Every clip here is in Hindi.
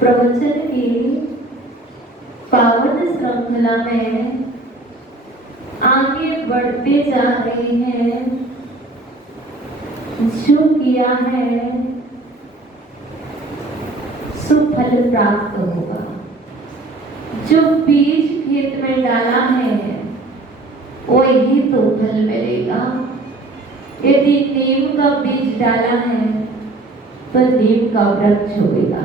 प्रवचन की पावन श्रृंखला में आगे बढ़ते जा रहे हैं। जो किया है सुफल प्राप्त होगा। जो बीज खेत में डाला है वही तो फल मिलेगा। यदि नीम का बीज डाला है तो नीम का वृक्ष होगा।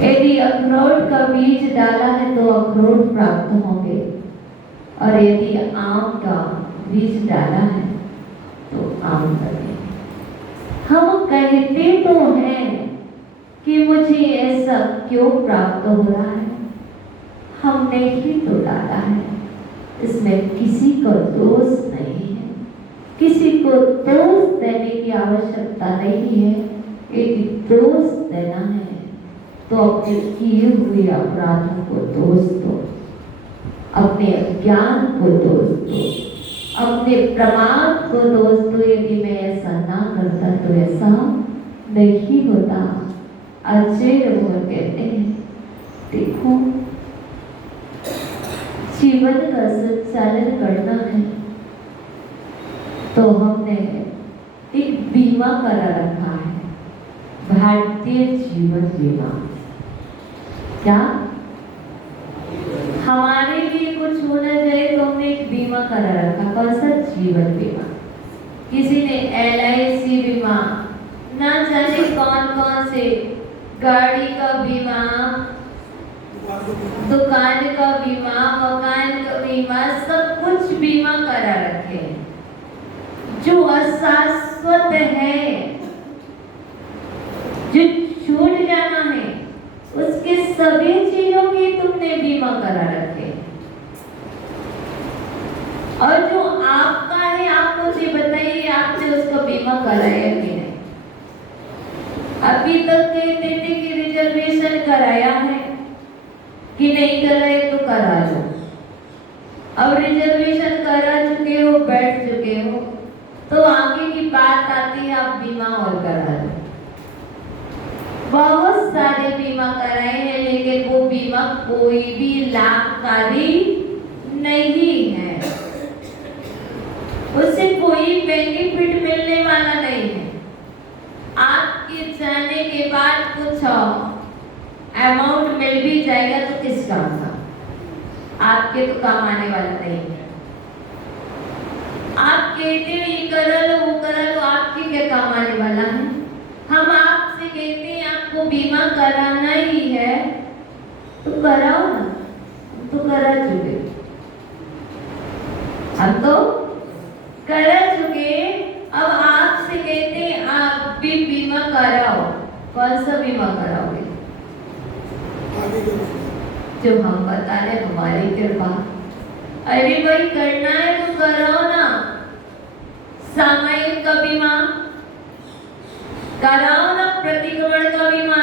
यदि अखरोट का बीज डाला है तो अखरोट प्राप्त होंगे, और यदि आम का बीज डाला है तो आम बने। हम कहते तो हैं कि मुझे ऐसा क्यों प्राप्त हो रहा है, हमने ही तो डाला है। इसमें किसी को दोष नहीं है, किसी को दोष देने की आवश्यकता नहीं है। यदि दोष देना है तो अपने किए हुए अपराधों को दोष दो, अपने अज्ञान को दोष दो, अपने प्रमाद को दोष दो। यदि मैं ऐसा ना करता तो ऐसा नहीं होता। अजय वो कहते हैं, देखो जीवन का संचालन करना है तो हमने एक बीमा करा रखा है, भारतीय जीवन बीमा। क्या हमारे लिए कुछ होना चाहिए तो हमने एक बीमा करा रखा। कौन सा? जीवन बीमा। किसी ने LIC बीमा, ना जाने कौन कौन से, गाड़ी का बीमा, दुकान का बीमा, मकान का बीमा, सब कुछ बीमा करा रखे। जो अशाश्वत है, जो छूट जाना है, उसके सभी चीजों की तुमने बीमा करा रखे। और जो आपका है, आप मुझे बताइए आपने उसका बीमा कराया कि नहीं? अभी तक कहते थे कि रिजर्वेशन कराया है कि नहीं कराए तो करा लो। अब रिजर्वेशन करा चुके हो, बैठ चुके हो, तो आगे की बात आती है आप बीमा और करा लो। बहुत सारे बीमा कराए हैं लेकिन वो बीमा कोई भी लाभकारी नहीं है, उससे कोई बेनिफिट मिलने वाला नहीं है। आपके जाने के बाद कुछ अमाउंट मिल भी जाएगा तो किस काम का? आपके तो काम आने वाला नहीं है। आप कहते हो ये करा लो वो करा लो, आपके क्या काम आने वाला है? हम आपसे कहते हैं आपको बीमा कराना ही है तो कराओ ना, तो करा चुके, हम तो करा चुके। अब आप कौन सा बीमा कराओगे? जो हम बता रहे, हमारी कृपा। अरे भाई करना है तो कराओ ना। सामयिक का बीमा कराओ ना, प्रतिक्रमण का बीमा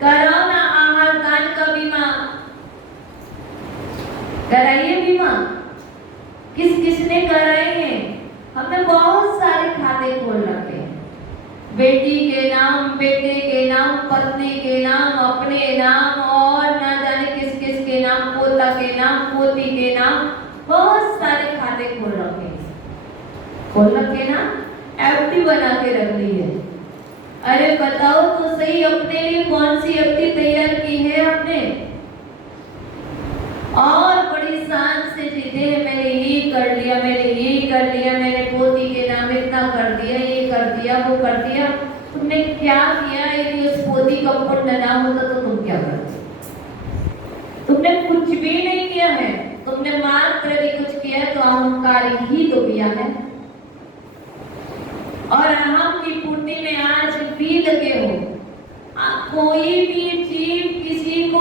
कराओ ना, आहार दान का बीमा कराइए। बीमा किस किसने कराई है? हमने बहुत सारे खाते खोल रखे हैं, बेटी के नाम, बेटे के नाम, पत्नी के नाम, अपने नाम और ना जाने किस किस के नाम, पोता के नाम, पोती के नाम, बहुत सारे खाते खोल रखे ना। एफडी बना के रख ली है। अरे बताओ तो सही, अपने लिए कौन सी एफडी तैयार की है आपने? और बड़ी शान से जीते हैं, मैंने ये कर लिया, मैंने ये कर लिया, मैंने पोती के नाम इतना कर दिया, ये कर दिया, वो कर दिया। तुमने क्या किया? यदि उस पोती का पुण्य ना होता तो तुम क्या करते? तुमने कुछ भी नहीं किया है, तुमने मात्र भी कुछ किया है तो अहंकार ही तो किया है। और अहम की पूर्ति में आज भी लगे हो। कोई भी जीव किसी को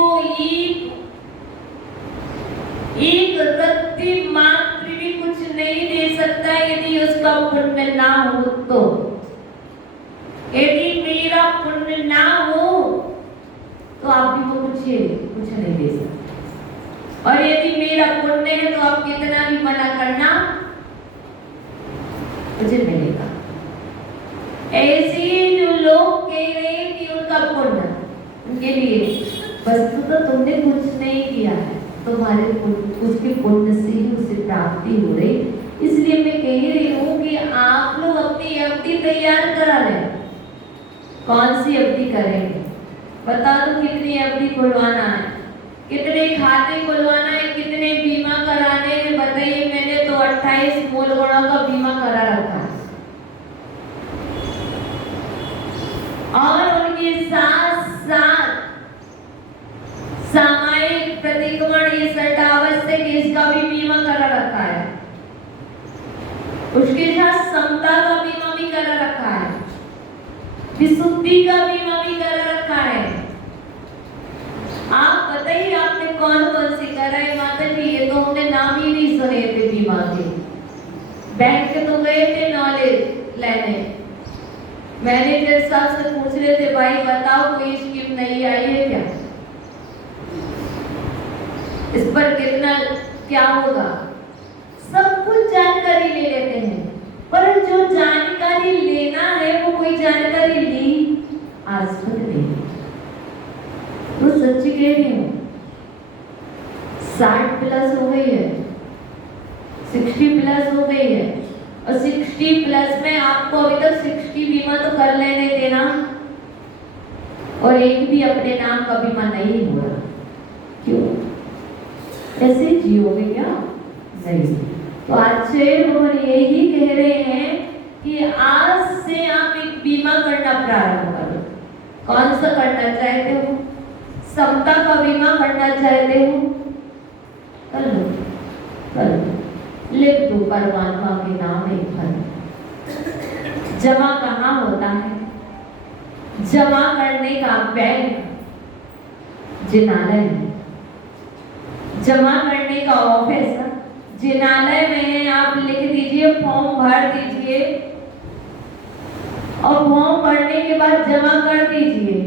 एक रत्ती मात्र भी कुछ नहीं दे सकता यदि उसका पुण्य ना हो तो। यदि मेरा पुण्य ना हो तो आप भी को कुछ नहीं दे सकते। और यदि मेरा पुण्य है तो आप कितना भी मना करना मुझे मिलेगा। ऐसे जो लोग कह रहे हैं कि उनका पुण्य, उनके लिए वस्तु तो तुमने कुछ नहीं किया है, तुम्हारे उसके पुण्य से ही उसे प्राप्ति हो रही। इसलिए मैं कह रही हूँ कि आप लोग अपनी एफडी तैयार करा लें। कौन सी एफडी करेंगे? बता दो कितनी एफडी खुलवाना है, कितने खाते खुलवाना है, कितने बीमा कराने हैं बताइए। मैंने तो 28 मूल गुणों का बीमा करा रखा है और उनके साथ साथ सामयिक, प्रतिक्रमण, ये सटावश्यक, इसका भी बीमा करा रखा है। उसके साथ समता का बीमा भी करा रखा है, विशुद्धि का बीमा भी करा रखा है। आप बताइए आपने कौन कौन सी करा है? माता जी ये तो हमने नाम ही नहीं सुने थे बीमा के। बैंक के तो गए थे नॉलेज लेने, मैनेजर साहब से पूछ रहे थे भाई बताओ कोई स्कीम नई आई है क्या, इस पर कितना क्या होगा? सब कुछ जानकारी ले लेते हैं, पर जो जानकारी लेना है वो कोई जानकारी ली आज तक नहीं। वो सच कह रही हूँ, 60 प्लस हो गई है, 60 प्लस हो गई है, और 60 प्लस में आपको अभी तक 60 बीमा तो कर लेने देना, और एक भी अपने नाम का बीमा नहीं हुआ। क्यों ऐसे जियोगे क्या? नहीं। तो आचार्य भगवान यही कह रहे हैं कि आज से आप एक बीमा करना प्रारंभ करो। कौन सा करना चाहते हो? समता का बीमा करना चाहते हो? कर लो, कर लो, लिख दो परमात्मा के नाम एक फल। जमा कहाँ होता है? जमा करने का बैंक जिनालय है, जमा करने का ऑफिस जिनालय में आप लिख दीजिए, फॉर्म भर दीजिए और फॉर्म भरने के बाद जमा कर दीजिए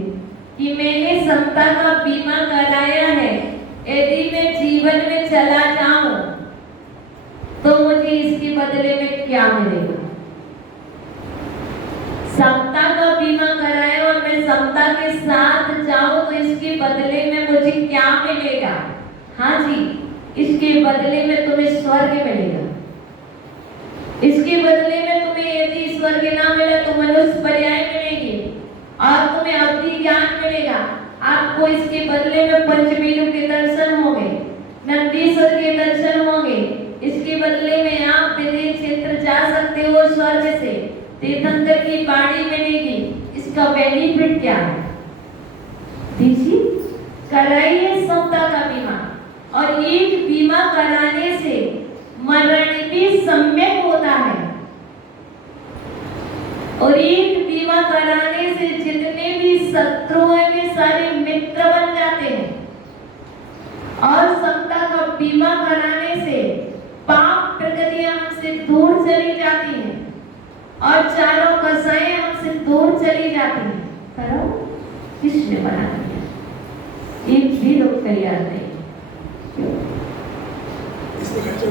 कि मैंने समता का बीमा कराया है, यदि मैं जीवन में चला जाऊं तो मुझे इसके बदले में क्या मिलेगा। समता का बीमा कराया और मैं समता के साथ जाऊं तो इसके बदले में मुझे क्या मिलेगा? हाँ जी, इसके बदले में तुम्हें स्वर्ग मिलेगा। इसके बदले में तुम्हें यदि स्वर्ग ना मिला तो मनुष्य पर्याय मिलेगी और तुम्हें अवधि ज्ञान मिलेगा। आपको इसके बदले में पंचमेरु के दर्शन होंगे, नंदीश्वर के दर्शन होंगे। इसके बदले में आप विदेश क्षेत्र जा सकते हो, स्वर्ग से तीर्थंकर की बाणी मिलेगी। इसका बेनिफिट क्या है? दीजिए, कराइए समता का बीमा। और एक बीमा कराने से मरण भी सम्यक होता है, और एक बीमा कराने से जितने भी शत्रु हैं वे सारे मित्र बन जाते हैं। और समता का बीमा कराने से पाप प्रकृतियां हमसे दूर चली जाती हैं और चारों कसाएं हमसे दूर चली जाती हैं। करो, किसने बना दिया? एक भी लोग तैयार नहीं।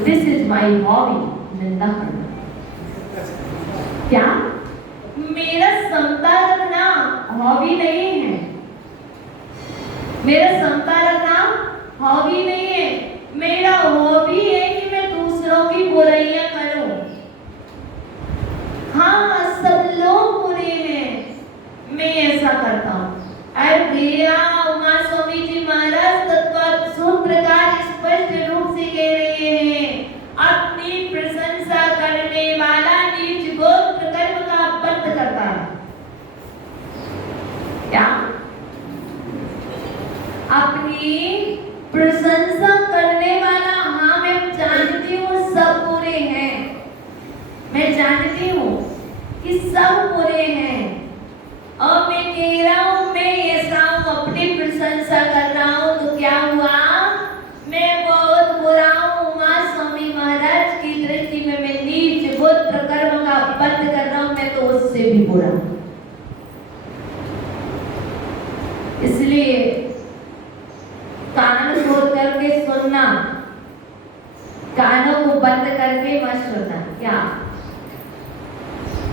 दिस इज माई हॉबी, निंदा करना। क्या मेरा समता रखना हॉबी नहीं है? मेरा समता रखना हॉबी नहीं है। मेरा हॉबी है कि मैं दूसरों की बुराइयां करूं। हाँ, सब लोग बुरे हैं, मैं ऐसा करता हूं। अरे उमा स्वामी जी महाराज तत्व सूत्र का स्पष्ट रूप से कह रहे हैं, अपनी प्रशंसा करने वाला नीच गोत्र कर्म का बंद करता है। क्या? अपनी प्रशंसा करने वाला, हाँ मैं जानती हूँ सब बुरे हैं, मैं जानती हूँ कि सब बुरे हैं, और मैं कह रहा हूँ मैं ऐसा हूँ, अपनी प्रशंसा कर रहा हूँ, तो क्या हुआ? मैं बहुत बुरा हूँ। उमा स्वामी महाराज की दृष्टि में मैं नीच गोत्र कर्म का बंद कर रहा हूँ, मैं तो उससे भी बुरा हूँ। इसलिए कान खोल करके सुनना, कानों को बंद करके मत सुनना। क्या?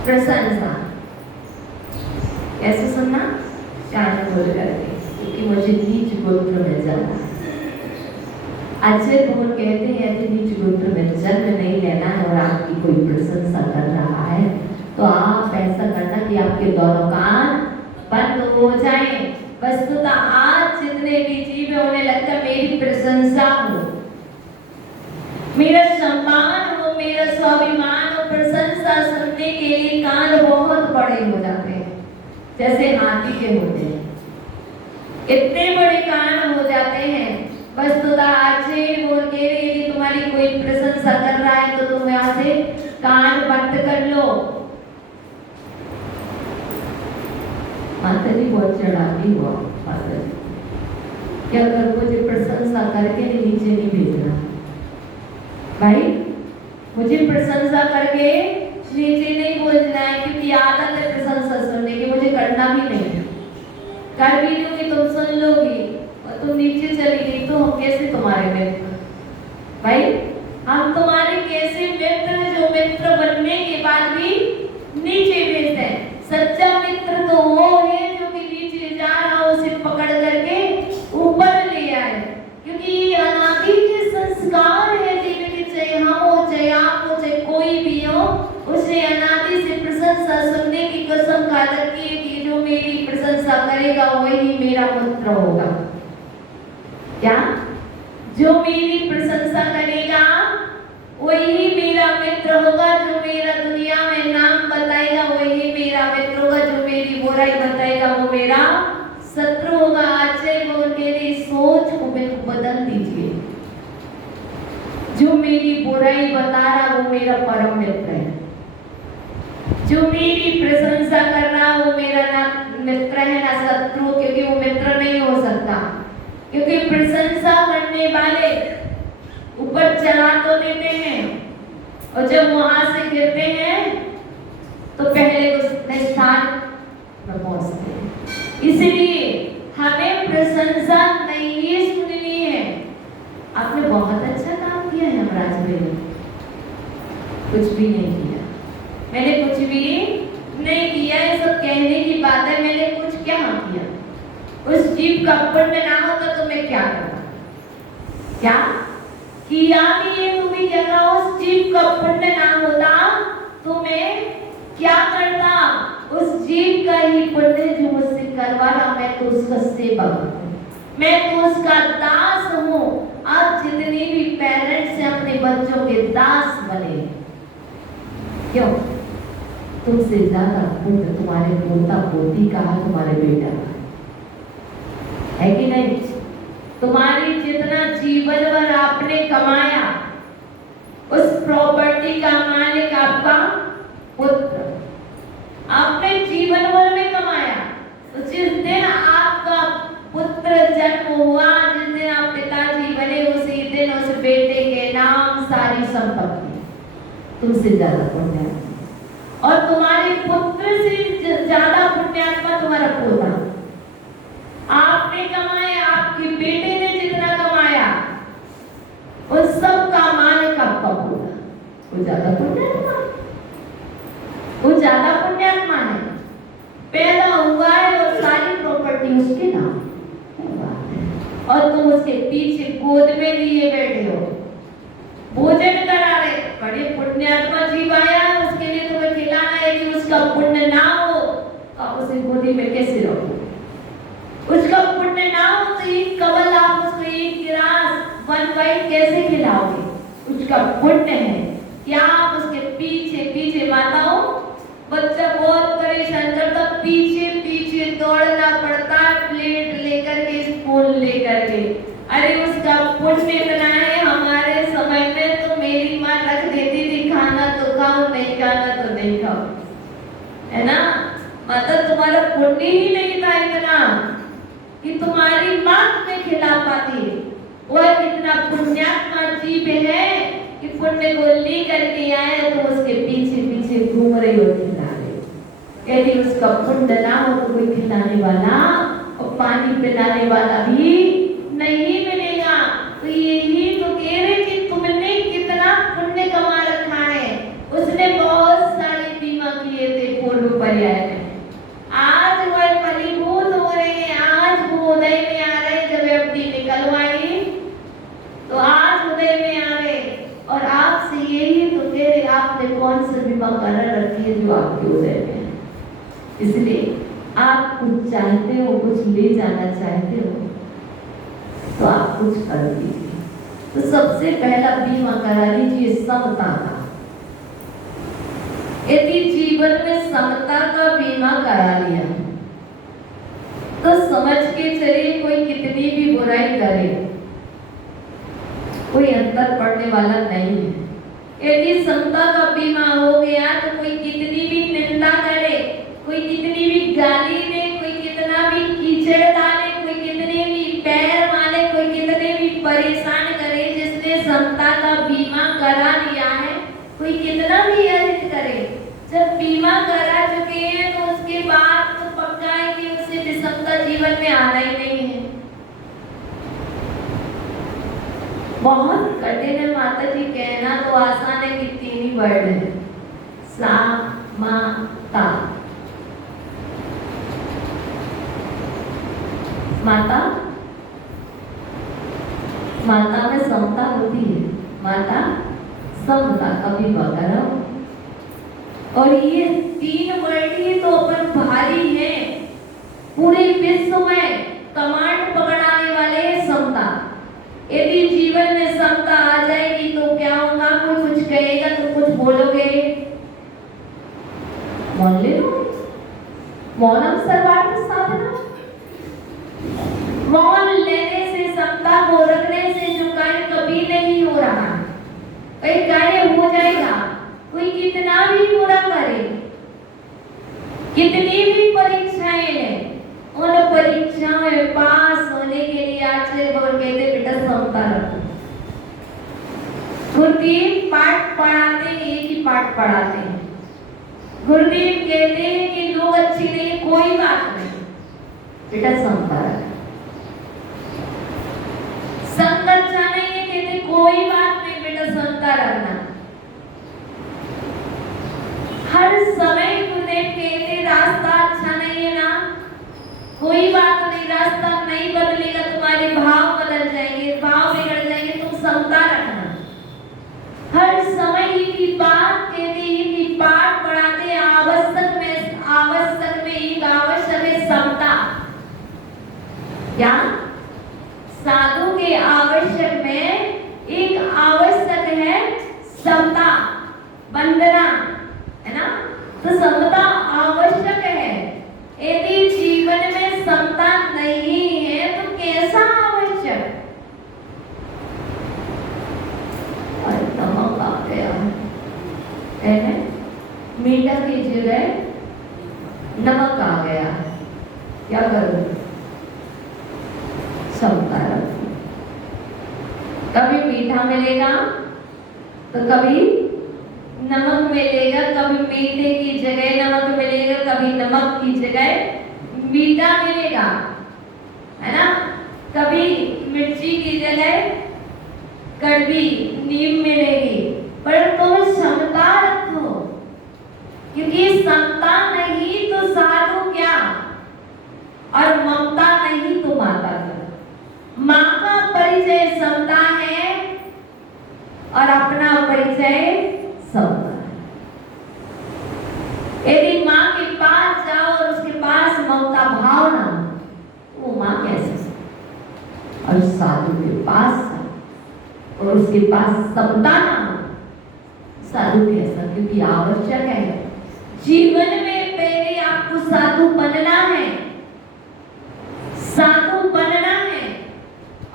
प्रशंसा कैसे सुनना? कान खोल करके, क्योंकि मुझे नीच गोत्र में जाना है। अजय बोल कहते हैं यदि नीच गोत्र में जन्म नहीं लेना है और आपकी कोई प्रशंसा कर रहा है तो आप ऐसा करना कि आपके दोनों कान बंद हो जाएं। वस्तुतः आज जितने भी जीव है उन्हें लगता है मेरी प्रशंसा हो, मेरा सम्मान हो, मेरा स्वाभिमान हो। प्रशंसा सुनने के लिए कान बहुत बड़े हो जाते हैं, जैसे हाथी के होते हैं, इतने बड़े कान हो जाते हैं। वस्तुतः आचार्य बोल के यदि तुम्हारी कोई प्रशंसा कर रहा है तो तुम यहाँ से कान बंद कर लो। माता जी बहुत चढ़ाती हुआ, माता जी क्या कर, मुझे प्रशंसा करके नीचे नहीं भेजना भाई, मुझे प्रशंसा करके नीचे नहीं भेजना है, क्योंकि आदत है प्रशंसा सुनने की, मुझे करना भी नहीं है। कर भी लूंगी तुम सुन लोगी और तुम नीचे चली गई तो हम कैसे तुम्हारे मित्र? भाई हम तुम्हारे कैसे मित्र हैं जो मित्र बनने के बाद भी नीचे भेजते हैं? सच्चा मित्र तो वो है जो कि नीचे जा रहा हो उसे पकड़ करके ऊपर ले आए, क्योंकि अनादि के संस्कार है जीवन के, चाहे हम हो, चाहे आप हो, चाहे कोई भी हो, उसे अनादि से प्रशंसा सुनने की कसम खा रखी है कि जो मेरी प्रशंसा करेगा वही मेरा मित्र होगा। क्या? जो मेरी प्रशंसा करेगा वही मेरा मित्र होगा, जो मेरा दुनिया में नाम बताएगा वही मेरा मित्र होगा, जो मेरी बुराई बताएगा वो मेरा शत्रु होगा। आचार्य बोल के सोच को बदल दीजिए, जो मेरी बुराई बता रहा वो मेरा परम मित्र है, जो मेरी प्रशंसा कर रहा वो मेरा ना मित्र है ना शत्रु, क्योंकि वो मित्र नहीं हो सकता, क्योंकि प्रशंसा करने वाले ऊपर चला तो देते हैं और जब वहां से गिरते हैं तो पहले उस स्थान पर पहुंचते हैं। इसलिए हमें प्रशंसा नहीं सुननी है। आपने बहुत अच्छा काम किया है यमराज भाई, कुछ भी नहीं किया, मैंने कुछ भी नहीं किया, ये सब कहने की बात है, मैंने कुछ क्या किया? उस जीव का पुण्य ना होता तो मैं क्या करता? क्या किया भी है तुम्हें? क्या कहा? उस जीव का पुण्य ना होता तो मैं क्या करता? उस जीव का ही पुण्य जो मुझसे करवा रहा, मैं तो उसका सेवक हूँ, मैं तो उसका दास हूँ। आप जितने भी पेरेंट्स हैं अपने बच्चों के दास बने, क्यों? तुमसे ज्यादा पुण्य तुम्हारे पोता पोती का है, तुम्हारे बेटा का है कि नहीं? तुम्हारी जितना जीवन भर आपने कमाया उस प्रॉपर्टी का मालिक आपका पुत्र, आपने जीवन भर में कमाया, तुमसे ज्यादा पुण्यात्मा, और तुम्हारे पुत्र से ज्यादा पुण्यात्मा तुम्हारा पोता। आपने कमाया, आपके बेटे ने जितना कमाया उस सब का मालिक आपका पोता, वो ज्यादा पुण्यात्मा, वो ज्यादा पुण्यात्मा है। पैदा हुआ है और सारी प्रॉपर्टी उसके नाम, और तुम उसके पीछे गोद में लिए बैठे हो, भोजन करा रहे। बड़े पुण्यात्मा जीव आया, उसके लिए तुम्हें खिलाना है कि उसका पुण्य ना हो, आप उसे गोदी में कैसे रखो? उसका पुण्य ना हो तो एक कमल आप उसको एक गिलास वन वाइट कैसे खिलाओगे? उसका पुण्य है क्या आप उसके पीछे पीछे माताओं, बच्चा बहुत परेशान करता, पीछे पीछे दौड़ना पड़ता है, प्लेट लेकर के, स्पून लेकर के। अरे उसका पुण्य इतना है, हमारे समय में तो मेरी माँ रख देती थी, खाना तो खाओ, नहीं खाना तो नहीं खाओ, है ना माता? तुम्हारा पुण्य ही नहीं था इतना कि तुम्हारी माँ तुम्हें खिला पाती है। वह कितना पुण्यात्मा जीव है कि पुण्य को लेकर के आए तो उसके पीछे पीछे घूम रही हो, खिला रही। यदि उसका पुण्य ना हो तो कोई खिलाने वाला और पानी पिलाने वाला भी नहीं मिलेगा। तो यही तो कह रहे कि तुमने कितना पुण्य कमा रखा है। उसने बहुत सारे बीमा किए थे पूर्व पर्याय में, आज वह फलीभूत हो रहे हैं, आज वो उदय में आ रहे। जब एफडी निकलवाई तो आज उदय में आ रहे, और आपसे यही तो कह रहे आपने कौन सा बीमा करा रखी है जो आपके उदय में है। इसलिए आप कुछ चाहते हो, कुछ ले जाना चाहते हो तो आप कुछ कर दीजिए। तो सबसे पहला बीमा करा लीजिए समता का। यदि जीवन में समता का बीमा करा लिया तो समझ के चलिए कोई कितनी भी बुराई करे, कोई अंतर पड़ने वाला नहीं है। यदि समता का बीमा हो गया तो कोई कितनी भी निंदा करे, कोई कितनी भी गाली दे, कोई कितना भी कीचड़ डाले, कोई कितने भी पैर मारे, कोई कितने भी परेशान करे, जिसने समता का बीमा करा लिया है, कोई कितना भी अर्ज करे, जब बीमा करा चुके हैं तो उसके बाद तो पक्का है कि उसे विषमता जीवन में आना ही नहीं है। बहुत कठिन है माता जी, कहना तो आसान है कि 3 ही वर्ड है, सा मा ता। माता, माता में समता होती है, माता समता का बीमा करो। और ये 3 वर्ड ही तो अपन भारी है, पूरे विश्व में कमांड पकड़ाने वाले समता। यदि जीवन में समता आ जाएगी तो क्या होगा? कोई कुछ कहेगा तो कुछ बोलोगे, मौन ले लो, मौनम सर्वार्थ साधना। मौन लेने से, समता को रखने से जो कार्य कभी नहीं हो रहा, कई कार्य हो जाएगा। कोई कितना भी बुरा करे, कितनी भी परीक्षाएं ले, उन परीक्षाओं में पास होने के लिए आचार्य भगवान कहते बेटा समता रखो। गुरुदेव पाठ पढ़ाते हैं, एक ही पाठ पढ़ाते हैं। गुरुदेव कहते हैं कि लोग अच्छी नहीं, कोई बात नहीं, बेटा समता रखो। संग अच्छा नहीं है, कहते कोई बात नहीं बेटा समता रखना। हर समय गुरुदेव कहते रास्ता अच्छा नहीं है ना, कोई बात नहीं, रास्ता नहीं बदलेगा, तुम्हारे भाव बदल जाएंगे, भाव बिगड़ जाएंगे, तुम समता रखना। हर समय की बात कहते हैं कि पाठ पढ़ाते आवश्यक में एक आवश्यक है समता। क्या? साधु के आवश्यक में एक आवश्यक है समता, वंदना, है ना? तो समता आवश्यक है। यदि जीवन में समता नहीं है तो कैसा आवश्यक? नमक आ गया है, मीठा की जगह नमक आ गया, क्या करूं? समता रखो। कभी मीठा मिलेगा तो कभी नमक मिलेगा, कभी मीठे की जगह नमक मिलेगा, कभी नमक की जगह मीठा मिलेगा, है ना। कभी मिर्ची की जगह कड़वी नीम मिलेगी। पर तुम समता रखो, क्योंकि समता नहीं तो साधु क्या, और ममता नहीं तो माता क्या। माँ का परिचय समता है और अपना परिचय समता है। यदि माँ के पास जाओ और उसके पास ममता भाव ना हो, वो माँ कैसे सकती। और साधु के पास और उसके पास समता ना हो, साधु कैसा, क्योंकि आवश्यक है। जीवन में पहले आपको साधु बनना है, साधु बनना है,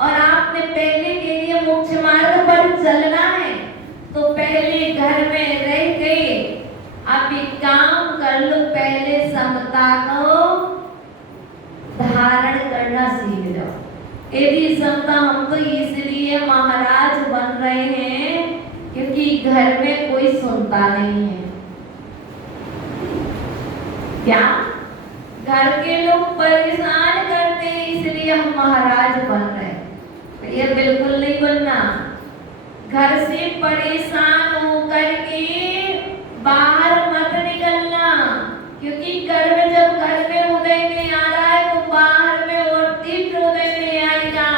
और आपने पहले के लिए मुख्य मार्ग पर चलना है। तो पहले घर में रह गए, आप एक काम कर लो, पहले समता को धारण करना सीख जाओ। यदि समता, हम तो इसलिए महाराज बन रहे हैं क्योंकि घर में कोई सुनता नहीं है। क्या घर के लोग परेशान करते हैं इसलिए हम महाराज बन रहे हैं। ये बिल्कुल नहीं बनना। घर से परेशान होकर के बाहर मत निकलना, क्योंकि घर में, जब घर में उदय में आ रहा है तो बाहर में और तीव्र उदय में आएगा।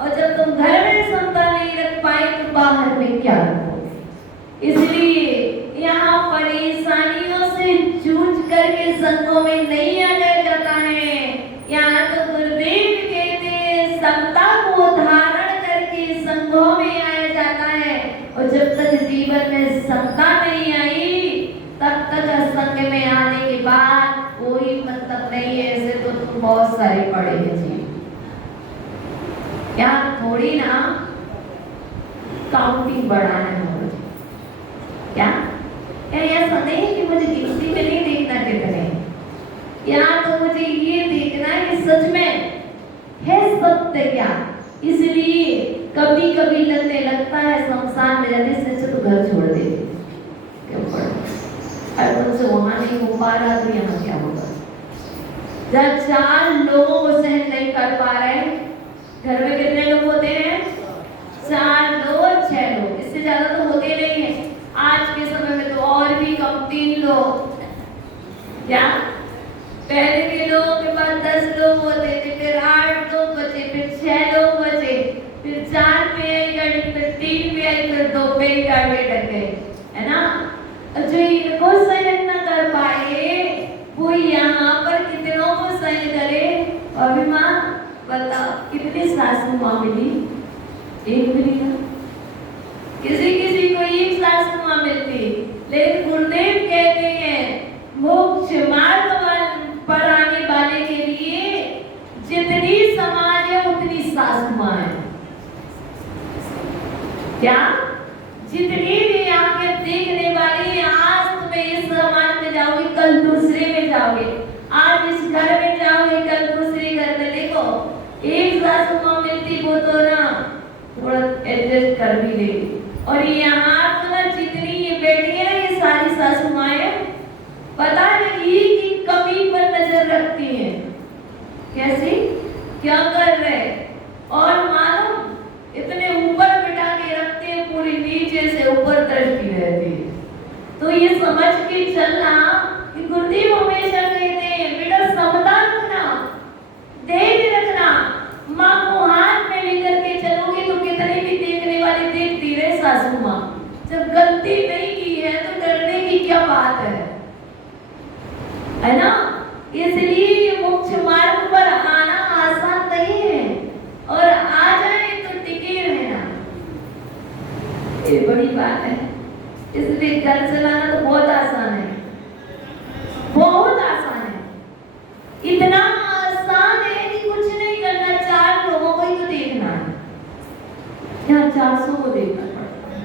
और जब तुम घर में समता नहीं रख पाए तो बाहर में क्या रखोगे। इसलिए यहाँ परेशानियों से जूझ करके संघों में नहीं आया जाता है। यहाँ तो गुरुदेव कहते हैं समता को धारण करके संघों में आया जाता है। और जब तक जीवन में समता नहीं आई, तब तक संघ में आने के बाद कोई मतलब नहीं है। ऐसे तो तुम बहुत सारे पढ़े हैं जी, यहाँ थोड़ी ना काउंटिंग बढ़ाने हो। क्या ऐसा नहीं कि मुझे गिनती में नहीं देखना कितने, यहाँ तो मुझे ये देखना है कि सच में है सत्य क्या। इसलिए कभी कभी लगता है शमशान में जाने से अच्छा तो घर छोड़ दे, अगर तुमसे वहां नहीं हो पा रहा तो यहाँ क्या होगा। जब 4 लोगों को सहन नहीं कर पा रहे, घर में कितने लोग होते हैं? 4 लोग, 6 लोग, इससे ज्यादा तो होते नहीं है। आज के समय में तो और भी कम, 3 लोग। क्या पहले के लोगों के पास 10 लोग होते थे, फिर 8 लोग बचे, फिर 6 लोग बचे, फिर 4 पे आई गाड़ी, फिर 3 पे आई, फिर 2 पे ही गाड़ी अटक गई, है ना। जो इनको सहन न कर पाए वो यहाँ पर कितनों को सहन करे। अभी माँ बताओ कितनी सासू माँ मिली? एक मिली ना, किसी किसी को एक सासू माँ मिलती। लेकिन गुरुदेव कहते हैं मोक्ष मार्ग पर आने वाले के लिए जितनी समाज है उतनी सासू माँ है। क्या जितनी भी आंखें देखने वाली, आज तुम्हें इस समाज में जाओगे, कल दूसरे में जाओगे, आज इस घर में जाओगे, कल दूसरे घर में। देखो एक सासू माँ मिलती वो तो ना थोड़ा एडजस्ट कर भी देगी। और यहाँ तो ना जितनी ये बैठी है, ये सारी सासू माएं पता नहीं कि कमी पर नजर रखती हैं। कैसी, क्या कर रहे, और मालूम इतने ऊपर बिठा के रखते हैं, पूरी नीचे से ऊपर दृष्टि रहती है। तो ये समझ के चलना कि गुरुदेव हमेशा कहते हैं बेटा समता रखना, धैर्य रखना। माँ को हाथ में लेकर के चलोगे तो कितने भी देखने वाले देखती रहे सासू माँ। जब गलती नहीं की है तो डरने की क्या बात है ना। इसलिए मुख्य मार्ग पर आना आसान नहीं है, और आ जाए तो टिके रहना, ये बड़ी बात है। इसलिए घर चलाना तो बहुत आसान है, बहुत आसान है। इतना आसान है कि कुछ नहीं करना, 4 लोगों को ही तो देखना है, यहाँ 400 को देखना पड़ता है।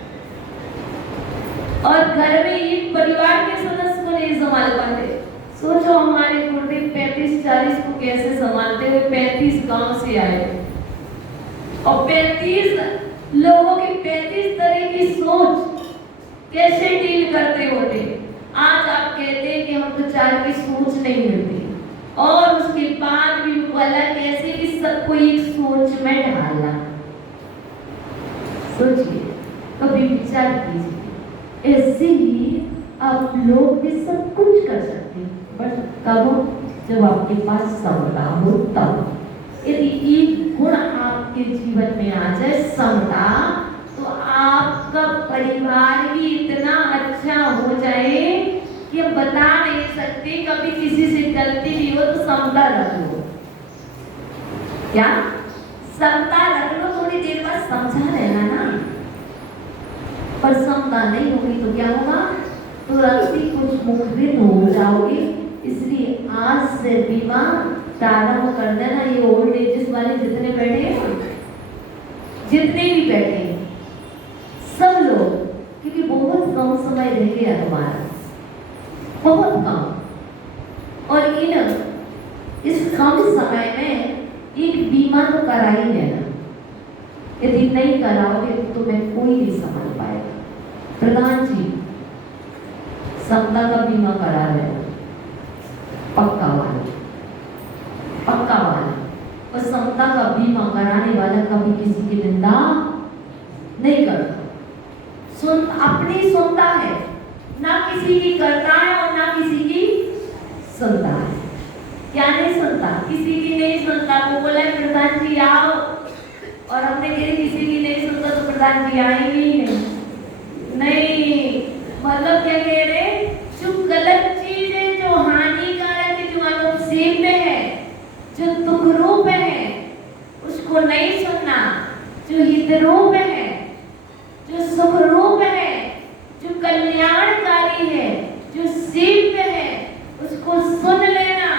और घर में एक परिवार के सदस्य को नहीं संभाल पाते। सोचो हमारे गुरुदेव 35-40 को कैसे संभालते हुए 35 गांव से आए, और 35 लोगों की 35 तरह की सोच, कैसे डील करते होते। आज आप कहते हैं कि हम तो चार की सोच नहीं मिलती, और उसके बाद भी वाला कैसे कि सबको एक सोच में ढालना। सोचिए, कभी विचार कीजिए, ऐसे ही आप लोग भी सब कुछ कर सकते हैं, बस कब, जब आपके पास समता हो तब। यदि एक गुण आपके जीवन में आ जाए, समता, तो आपका परिवार भी इतना अच्छा हो जाए कि हम बता नहीं सकते। कभी किसी से गलती भी हो तो समता रख लो, क्या समता रख लो, थोड़ी देर बाद समझा रहना ना। पर समता नहीं होगी तो क्या होगा, तुरंत ही कुछ मुखरित हो जाओगे। इसलिए आज से बीमा प्रारंभ कर देना। ये ओल्ड एजेस वाले जितने बैठे हैं, जितने भी बैठे हैं, सब लोग, क्योंकि बहुत कम समय रह गया हमारा, बहुत कम, और इस कम समय में एक बीमा तो करा ही लेना। यदि नहीं कराओगे तो मैं कोई नहीं समझ पाएगा। प्रधान जी, समता का बीमा करा लेना, पक्का वाला, पक्का वाला। और समता का बीमा कराने वाला कभी किसी की निंदा नहीं करता, अपनी सुनता है, ना किसी की करता है और ना किसी की सुनता है। क्या नहीं सुनता, किसी की नहीं सुनता। वो बोला प्रधान जी आओ, और हमने कहा किसी की नहीं सुनता तो प्रधान जी आएंगे ही नहीं। मतलब क्या कह रहे, जो गलत चीज है, जो हानिकारक है, जो अनुपसेव्य है, जो दुख रूप है, उसको नहीं सुनना। जो हित रूप है, जो सुख रूप है, जो कल्याणकारी है, जो सेव्य है, उसको सुन लेना।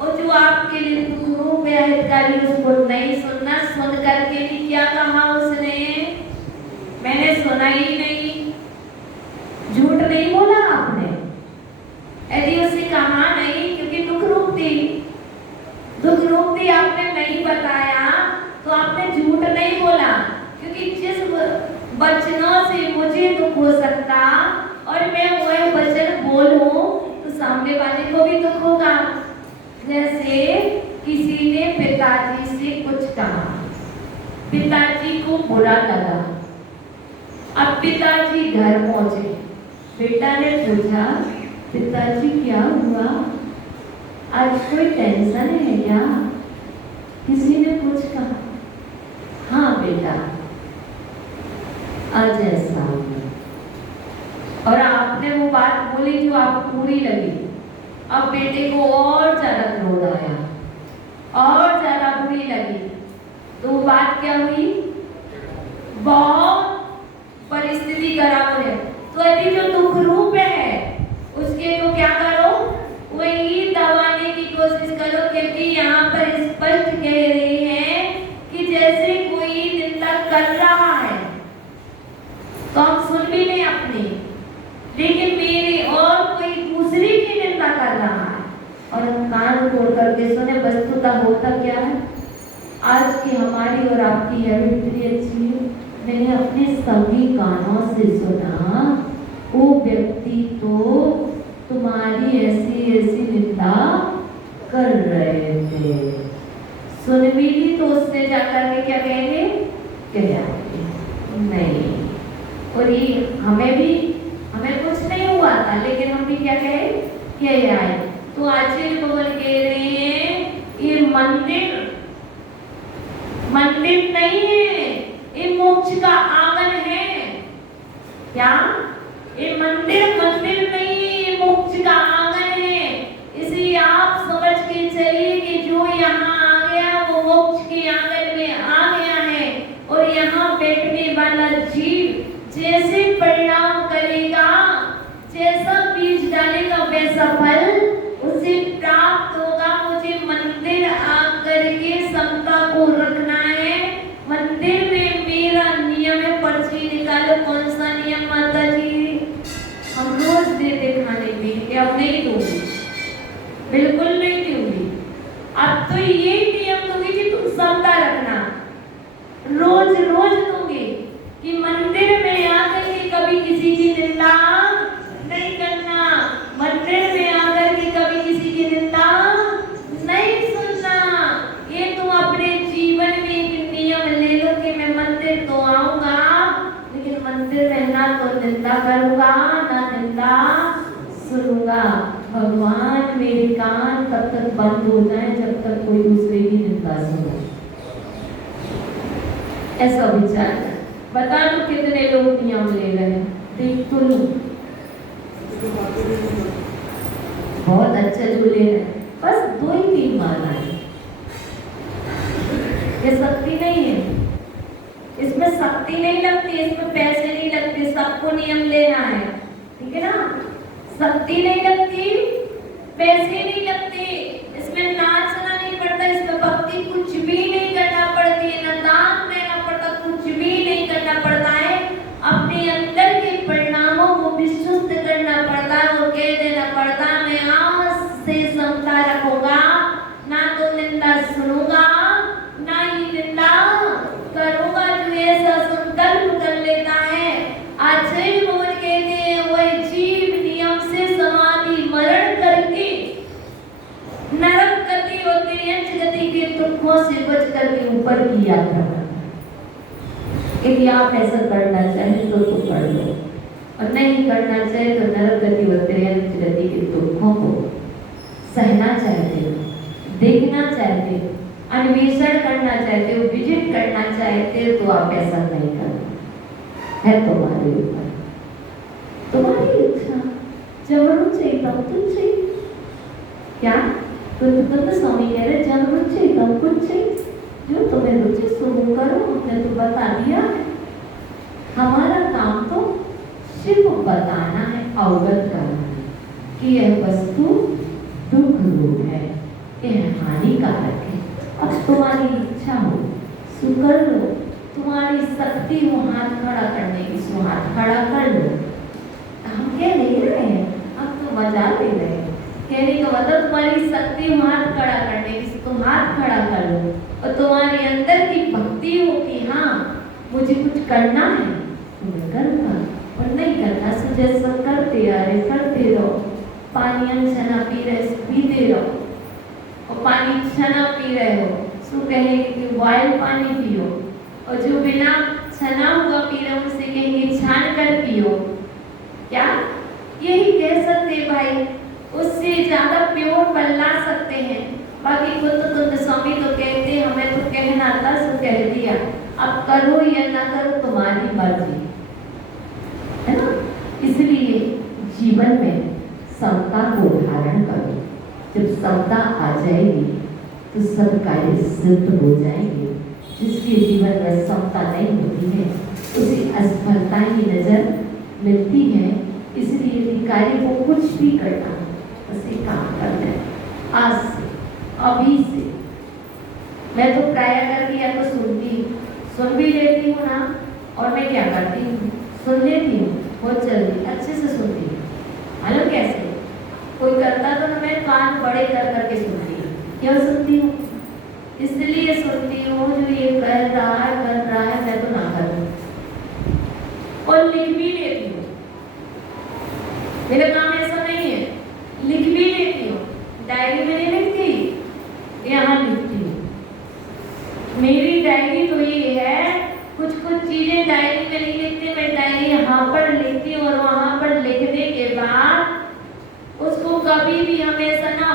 और जो आपके लिए दुख रूप है, हितकारी, उसको नहीं सुनना। सुन करके भी क्या कहा उसने, मैंने सुना ही नहीं, झूठ नहीं बोला आपने। यदि उसे कहा नहीं, क्योंकि दुख रूप थी, दुख रूप थी, आपने नहीं बताया तो आपने झूठ नहीं बोला। क्योंकि जिस वचनों से मुझे दुख हो सकता और मैं वह वचन बोलूं तो सामने वाले को भी दुख होगा। जैसे किसी ने पिताजी से कुछ कहा, पिताजी को बुरा लगा। अब पिताजी घर पहुंचे, बेटा ने पूछा पिताजी क्या हुआ, आज कोई टेंशन है क्या? किसी ने कुछ कहा, हाँ बेटा आज ऐसा हुआ, और आपने वो बात बोली जो आपको बुरी लगी। अब बेटे को और ज्यादा क्रोध आया, और ज्यादा बुरी लगी। तो वो बात क्या हुई, बहुत परिस्थिति खराब है। तो यदि जो दुख रूप है उसके को क्या करो, वही दबाने की कोशिश करो। क्योंकि यहाँ पर स्पष्ट कह रही है कि जैसे कोई निंदा कर रहा है तो हम सुन भी नहीं अपनी, लेकिन मेरी और कोई दूसरी की निंदा कर रहा है और हम कान खोल करके सुने। वस्तुतः होता क्या है, आज की हमारी और आपकी हैबिट भी अच्छी है। मैंने अपने सभी कानों से सुना, वो व्यक्ति तो तुम्हारी ऐसी ऐसी निंदा कर रहे थे। सुन भी ली तो उससे जाकर के क्या कहेंगे, क्या नहीं। और ये हमें कुछ नहीं हुआ था, लेकिन हम भी क्या कहे, क्या आए। तो आचार्य बबल कह रहे हैं ये मंदिर नहीं है, ये मोक्ष का आंगन है। क्या ये मंदिर नहीं है, ये मोक्ष का आंगन है। इसलिए आप समझ के चलिए कि जो यहाँ आ गया वो मोक्ष के आंगन में आ गया है। और यहाँ बैठने वाला जीव जैसे परिणाम करेगा, जैसा बीज डालेगा वैसा फल उसे प्राप्त होगा। मुझे मंदिर आकर के समता को रखना है। मंदिर में मेरा नियम है, पर्ची निकालो, कौन सा नियम माता जी? हम रोज देते खाने पीने के, अब नहीं दूंगी, बिल्कुल नहीं दूंगी। अब तो ये नियम दूंगी कि तुम समता रखना, रोज दूंगी कि मंदिर में आकर के कभी किसी की निंदा सुनूंगा, भगवान मेरे कान तब तक बंद हो जाए जब तक कोई दूसरे की निंदा सुने। ऐसा विचार है। बता दो कितने लोग नियम ले रहे हैं, देख तो लो। बहुत अच्छा जो ले रहे हैं, बस 2 ही 3 माला है, ये शक्ति नहीं है, इसमें शक्ति नहीं लगती, इसमें पैसे नहीं लगते, सबको नियम लेना है, ठीक है ना। शक्ति नहीं लगती, पैसे नहीं लगते, इसमें नाचना नहीं पड़ता, इसमें भक्ति कुछ भी नहीं करना पड़ती है, ना दान देना पड़ता, कुछ भी नहीं करना पड़ता है। अपने अंदर के परिणामों को विशुद्ध करना पड़ता है, वो कह देना पड़ता है मैं आज से समता रखूंगा, ना तो निंदा सुनूंगा ना ही निंदा करूंगा। जो ऐसा संकल्प कर लेता है, आचार्य भगवान कहते हैं वह जीव नियम से समाधि मरण करके नरक गति होती है, गति के दुखों से बच करके ऊपर की यात्रा करता है। यदि आप ऐसा करना चाहें तो कर लो, और नहीं करना चाहे तो नरक गति होते हैं, गति के दुखों को सहना चाहते हो, देखना चाहते हो, अन्वेषण करना चाहते हो, विजिट करना चाहते हो, तो आप ऐसा नहीं करना है। तुम्हारे ऊपर, तुम्हारी इच्छा, जब रुचि तब कुछ चाहिए। क्या तो स्वामी कह रहे जब रुचि तब कुछ चाहिए, जो तुम्हें रुचि शुरू करो, हमने तो बता दिया है। हमारा काम तो सिर्फ बताना है, अवगत करना है कि यह वस्तु दुख रूप है, यह हानिकारक है। अब तुम्हारी इच्छा हो सो कर लो, तुम्हारी शक्ति हो हाथ खड़ा करने की सो हाथ खड़ा कर लो। हम कह नहीं रहे हैं, अब तो मजा ले रहे हैं। कहने का मतलब तुम्हारी शक्ति हो हाथ खड़ा करने की, तुम हाथ खड़ा कर लो, और तुम्हारे अंदर की भक्ति हो कि हाँ मुझे कुछ करना है तो मैं करूँगा, और नहीं करना सो जैसा करते आ रहे करते रहो। पानी अनछना पी रहे पीते रहो, और पानी छना पी रहे हो सो कहेंगे कि बॉयल पानी पियो, और जो बिना छना हुआ पी रहे उनसे कहेंगे छान कर पियो। क्या यही कह सकते भाई, उससे ज्यादा प्योर बना सकते हैं। बाकी खुद तो तुम स्वामी तो कहते हमें तो कहना था सो कह दिया, अब करो या ना करो तुम्हारी मर्जी है ना। इसलिए जीवन में समता को धारण करो, जब समता आ जाएगी तो सब कार्य सिद्ध हो जाएंगे। जिसके जीवन में समता नहीं होती है उसे असफलता ही नजर मिलती है। इसलिए कार्य को कुछ भी करना उसे काम करना है। आज से अभी से मैं तो प्राय करके या तो सुन भी लेती हूँ ना, और मैं क्या करती हूँ सुन लेती हूँ, बहुत जल्दी अच्छे से सुनती हूँ। मालूम कैसे? कोई करता तो ना मैं कान बड़े कर करके सुनती हूँ। क्यों सुनती हूँ? इसलिए सुनती हूँ जो ये कर रहा है मैं तो ना करूँ, और लिख भी लेती हूँ। मेरा काम ऐसा नहीं है, लिख भी लेती हूँ। डायरी में नहीं लिखती, यहाँ लिखती हूँ। मेरी डायरी तो ये है, कुछ चीजें डायरी में नहीं लिखती, मैं डायरी यहाँ पर लिखती हूँ, और वहाँ पर लिखने के बाद उसको कभी भी हमेशा ना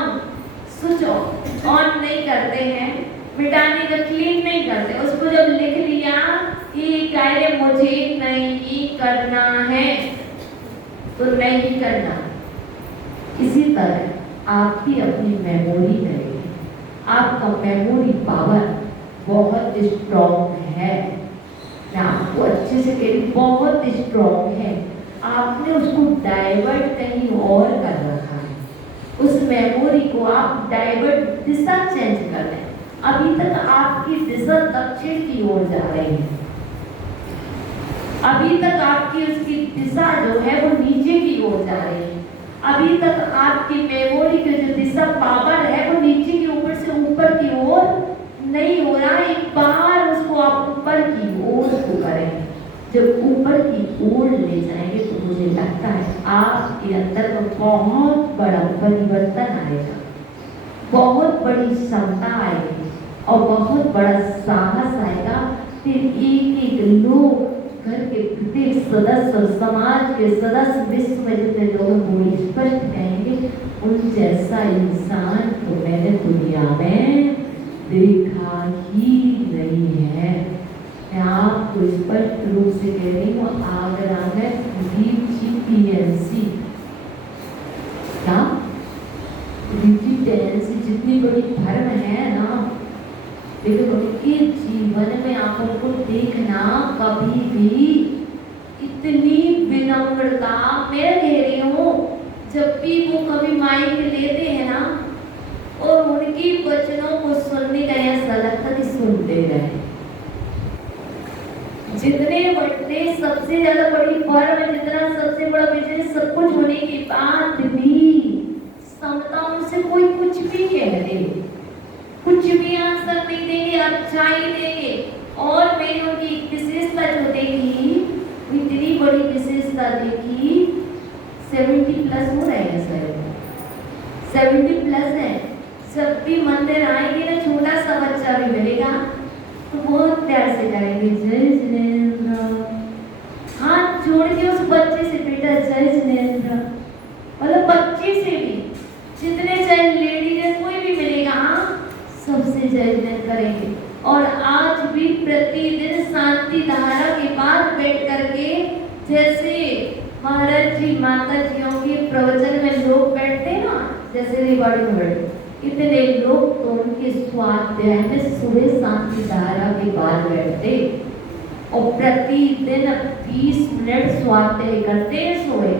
स्विच ऑन नहीं करते हैं, मिटाने का क्लीन नहीं करते। उसको जब लिख लिया कि कार्य मुझे नहीं करना है तो नहीं करना। इसी तरह आप भी अपनी मेमोरी करेंगे। आपका मेमोरी पावर बहुत स्ट्रॉन्ग है, मैं आपको अच्छे से कह रही हूँ, बहुत स्ट्रॉन्ग है। आपने उसको डाइवर्ट कहीं और कर रखा है। उस मेमोरी को आप डाइवर्ट, दिशा चेंज कर दें। अभी तक आपकी दिशा दक्षिण की ओर जा रही है, अभी तक आपकी उसकी दिशा जो है वो नीचे की ओर जा रही है। अभी तक आपकी मेमोरी की जो दिशा पावर है वो नीचे के ऊपर से ऊपर की ओर नहीं हो रहा। एक बार उसको आप ऊपर की ओर को करेंगे, जब ऊपर की ओर ले जाएंगे तो मुझे लगता है आपके अंदर में बहुत बड़ा परिवर्तन आएगा, बहुत बड़ी क्षमता आएगी और बहुत बड़ा साहस आएगा। फिर एक एक लोग घर के प्रत्येक सदस्य और समाज के सदस्य विश्व में जितने लोगों को स्पष्ट कहेंगे उन जैसा इंसान तो मैंने दुनिया में देखा ही नहीं है। मैं आपको स्पष्ट रूप से कह रही हूँ, आगरा में GPNC क्या जितनी बड़ी धर्म है ना, लेकिन उनके जीवन में आप उनको देखना कभी भी इतनी विनम्रता, मैं कह रही हूँ जब भी वो कभी माइक लेते हैं ना और उनकी वचनों को सुनने का ऐसा लगता कि सुनते रहे। जितने बड़े सबसे ज्यादा बड़ी फर्म, जितना सबसे बड़ा बिजनेस, सब कुछ होने के बाद भी समता उनसे कोई कुछ भी कह दे, कुछ भी आंसर नहीं देंगे, अच्छाई देंगे। और मैंने उनकी विशेषता जो देखी, इतनी बड़ी विशेषता देखी, 70 प्लस हो रहे हैं सर, 70 प्लस है। जब भी मंदिर आएंगे ना, छोटा सा बच्चा भी मिलेगा तो बहुत प्यार से करेंगे जय जिनेंद्र, हाथ जोड़ के उस बच्चे से, बेटा जय जिनेंद्र, मतलब बच्चे से भी, जितने चाहे लेडीज है कोई भी मिलेगा, सबसे जय जिनेंद्र करेंगे। और आज भी प्रतिदिन शांति धारा के पास बैठ करके, जैसे महाराज जी माता जियों के प्रवचन में लोग बैठते ना, जैसे रिवाड़ी में बैठे, इतने लोग तो उनके स्वाध्याय में सुबह शांति धारा के बाद बैठते और प्रतिदिन 20 मिनट स्वाध्याय करते हैं सोए।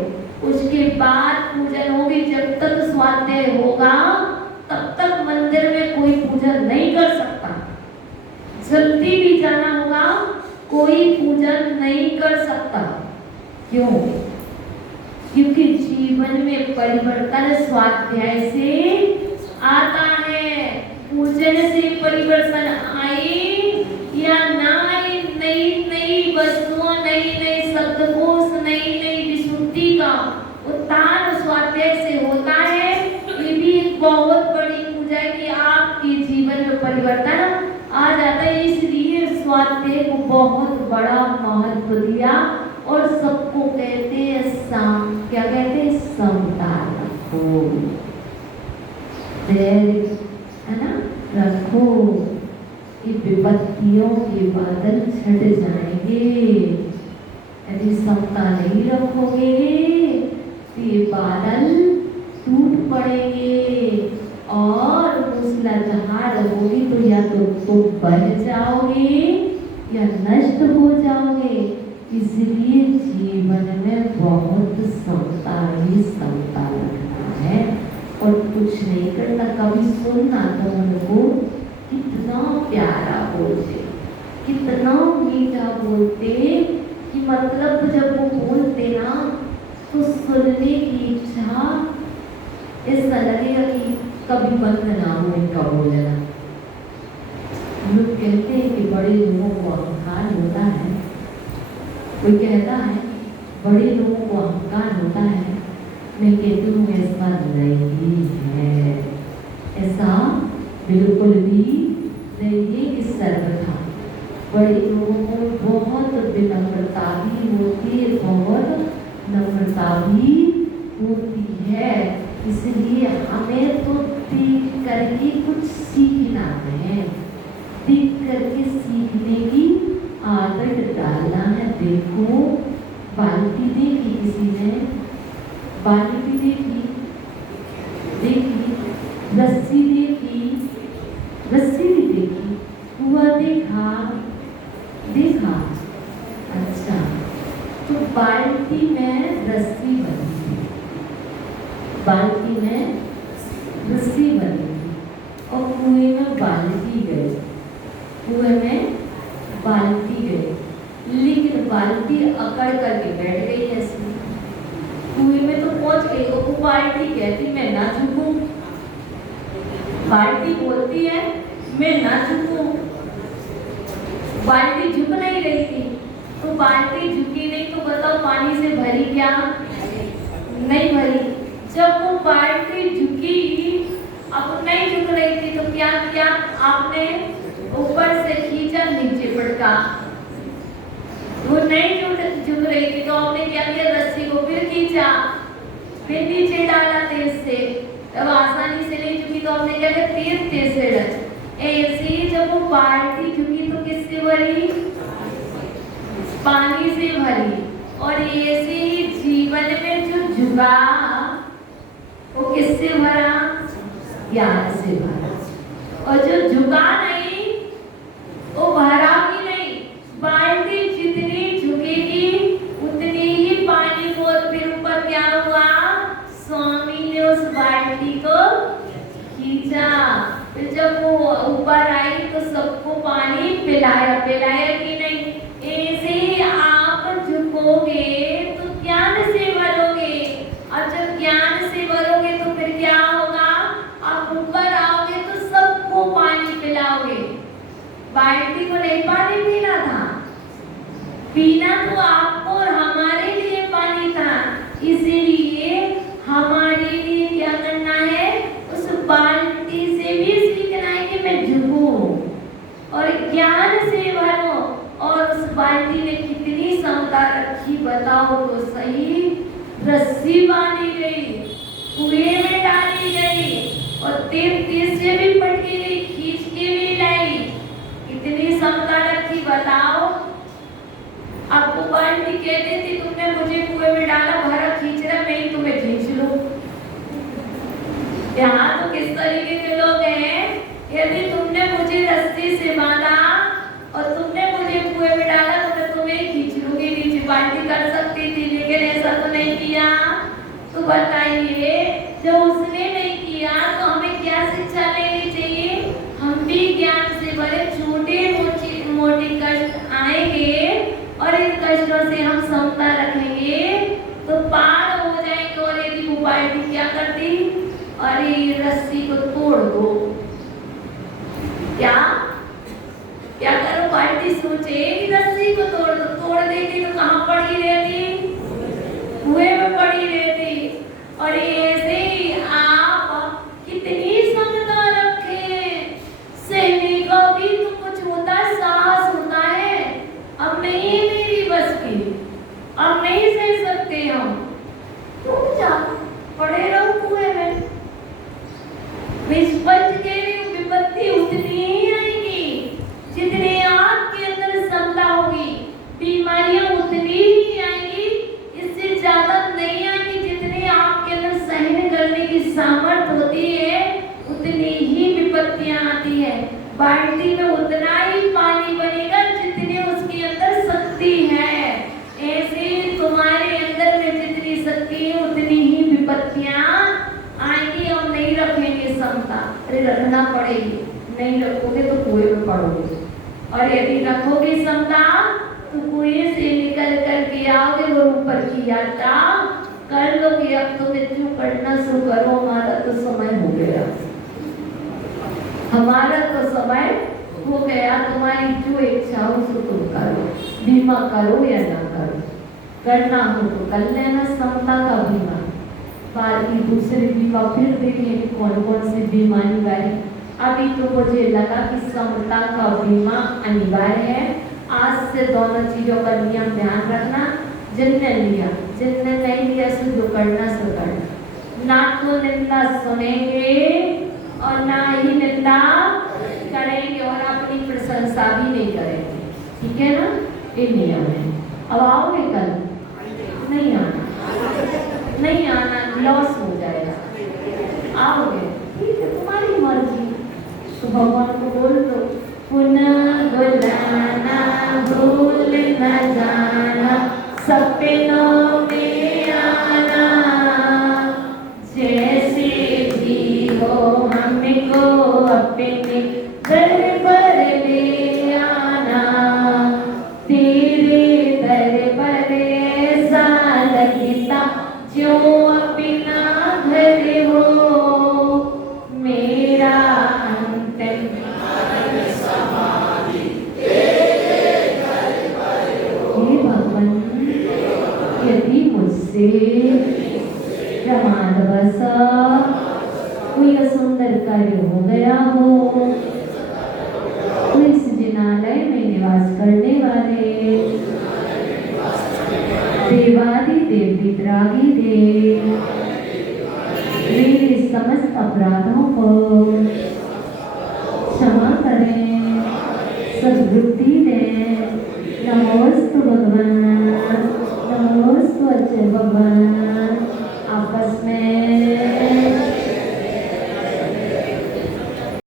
उसके बाद पूजन होगी, जब तक स्वाध्याय होगा तब तक मंदिर में कोई पूजन नहीं कर सकता। जल्दी भी जाना होगा, कोई पूजन नहीं कर सकता। क्यों? क्योंकि जीवन में परिवर्तन स्वाध्याय से आता है। पूजन से परिवर्तन आए या ना आए, नई नई वस्तुओं, नई नई शब्दकोश, नई नई विशुद्धि का उत्थान स्वाध्याय से होता है। ये भी एक बहुत बड़ी पूजा है कि आपके जीवन में परिवर्तन आ जाता है। इसलिए स्वाध्याय को बहुत बड़ा महत्व दिया और सबको कहते हैं क्या कहते हैं, समता रखो, है ना, रखो। ये विपत्तियों के बादल छट जाएंगे। यदि समता नहीं रखोगे तो ये बादल टूट पड़ेंगे और मूसलाधार होगी, तो या तो तुम बह जाओगे या नष्ट हो जाओगे। इसलिए जीवन में बहुत समता ही समता रखना है और कुछ नहीं करना। कभी सुनना तो उनको कितना प्यारा बोलते, कितना मीठा बोलते कि मतलब जब वो बोलते ना तो सुनने की इच्छा, ऐसा लगेगा कि कभी बंद ना हो इनका बोलना। लोग कहते हैं कि बड़े लोगों को अहंकार होता है, कोई कहता है बड़े लोगों को अहंकार होता है। मैं कहती हूँ ऐसा नहीं है, ऐसा बिल्कुल भी नहीं है कि सर्वथा बड़े लोगों को बहुत विनम्रता भी होती है, बहुत नम्रता भी होती है। इसलिए हमें तो देख करके कुछ सीखना है, देख करके सीखने की आदत डालना है। देखो बाल्टी देखी किसी ने, बाल्टी देखी, रस्सी देखी, रस्सी भी देखी, कुआं देखा, अच्छा तो बाल्टी में रस्सी बनी, बाल्टी में रस्सी बनी और कुएं में बाल्टी गई, कुएं में बाल्टी गई, लेकिन बाल्टी अकड़ करके बैठ गई ऐसी। कुएं में तो पहुंच गई, वो बाल्टी कहती मैं ना झुकूं, बाल्टी बोलती है मैं ना झुकूं। बाल्टी झुक नहीं रही थी, तो बाल्टी झुकी नहीं तो बताओ पानी से भरी क्या? नहीं भरी। जब वो बाल्टी झुकी, अब नहीं झुक रही थी तो क्या किया आपने? ऊपर से खींचा, नीचे पटका। वो नहीं झुक रही थी तो हमने क्या किया, रस्सी को फिर खींचा, फिर नीचे डाला तेज से। तब आसानी से नहीं झुकी तो हमने क्या किया, तेज से डाला। ऐसे ही जब वो बाल्टी झुकी तो किससे भरी, पानी से भरी। और ऐसे ही जीवन में जो झुका वो किससे भरा, ज्ञान से भरा। और जो झुका नहीं वो भरा भी नहीं। बाल्टी जितनी झुकेगी उतनी ही पानी को फिर ऊपर क्या हुआ, स्वामी ने उस बाल्टी को खींचा। फिर जब वो ऊपर आई तो सबको पानी पिलाया कि नहीं। ऐसे ही आप झुकोगे तो ज्ञान से भरोगे, और जब ज्ञान से भरोगे तो फिर क्या होगा, आप ऊपर आओगे तो सबको पानी पिलाओगे। बाल्टी को नहीं पानी पीना था, पीना तो आपको और हमारे लिए पानी था। इसीलिए हमारे लिए क्या करना है, उस बाल्टी से भी सीखना है कि मैं झुकूं और ज्ञान से भरो। और उस बाल्टी ने कितनी क्षमता रखी बताओ तो सही। रस्सी बांधी गई, कुएं में डाली गई और तेज से भी पटकी गई, खींच के भी लाई। कितनी क्षमता रखी बताओ। आपको बाल्टी कहती थी तुमने मुझे कुएं में डाला, भरा खींच रहा, मैं ही तुम्हें खींच लूं। यहाँ तो किस तरीके के लोग हैं, यदि तुमने मुझे रस्सी से बांधा और तुमने मुझे कुएं में डाला तो मैं तुम्हें ही खींच लूंगी नीचे। बाल्टी कर सकती थी लेकिन ऐसा तो नहीं किया। तो बताइए जब उसने नहीं किया तो हमें क्या शिक्षा लेनी चाहिए। हम भी ज्ञान से भरे छोटे मोटे कष्ट आएंगे और इन कष्टों से हम क्षमता रखेंगे तो पार हो जाएंगे। और यदि वो बाल्टी क्या करती, अरे रस्सी को तोड़ दो, क्या करो, बाल्टी सोचे कि रस्सी को तोड़ देती तो कहाँ पड़ी रहती, कुएं में पड़ी रहती। और ऐसे ही आप कितनी क्षमता रखे, सहने का भी तो कुछ होता है, साहस होता है। अब नहीं मेरी बस की, अब नहीं सह सकते हम, तुम जा पड़े रहो कुएं में। विस्पष्ट के लिए विपत्ति उतनी ही आएगी जितनी आपके अंदर क्षमता होगी, बीमारियां उतनी ही आएंगी, इससे ज्यादा नहीं आएंगी। जितनी आपके अंदर सहन करने की सामर्थ्य होती है उतनी ही विपत्तियां आती है। बाल्टी में उतना ही पानी बनेगा जितनी उसके अंदर शक्ति है। ऐसे तुम्हारे अंदर में जितनी शक्ति है उतनी ही विपत्तियां आएंगी। और नहीं रखेंगे क्षमता, अरे रखना पड़ेगी, नहीं रखोगे तो कुएं में पड़ोगे। और यदि रखोगे क्षमता तो कुएं से निकल कर के आओगे और ऊपर की यात्रा कर लोगे। अब तो मृत्यु करना शुरू करो, हमारा तो समय हो गया, हमारा तो समय हो गया। तुम्हारी जो इच्छा हो सो तुम करो, बीमा करो या ना करो, करना हो तो कर लेना क्षमता का बीमा। बाद की दूसरी बीमा फिर देखेंगे कौन कौन सी बीमा अनिवार्य। अभी तो मुझे लगा कि क्षमता का बीमा अनिवार्य है। आज से दोनों चीजों का नियम ध्यान रखना। जिनने लिया, जिनने नहीं लिया सो जो करना सो करना। ना तो निंदा सुनेंगे और ना ही निंदा करेंगे और अपनी प्रशंसा भी नहीं करेंगे, ठीक है ना। ये नियम है। अब आओगे कल, नहीं आना, नहीं आना, लॉस हो जाएगा। आओगे ठीक है, तुम्हारी मर्जी। तो भगवान को बोल दो, पुनः बुलाना भूल न जाना, सपनों में आना, जैसे भी हो हमको अपने घर पर ले आना। तेरे दर पर ऐसा लगता जो अपना घर हो, मेरा अंतिम समाधि तेरे घर पर हो। हे भगवान, यदि मुझसे प्रमादवश कोई असुंदर कार्य हो गया हो, तो इस जिनालय में निवास करने वाले समस्त अपराधों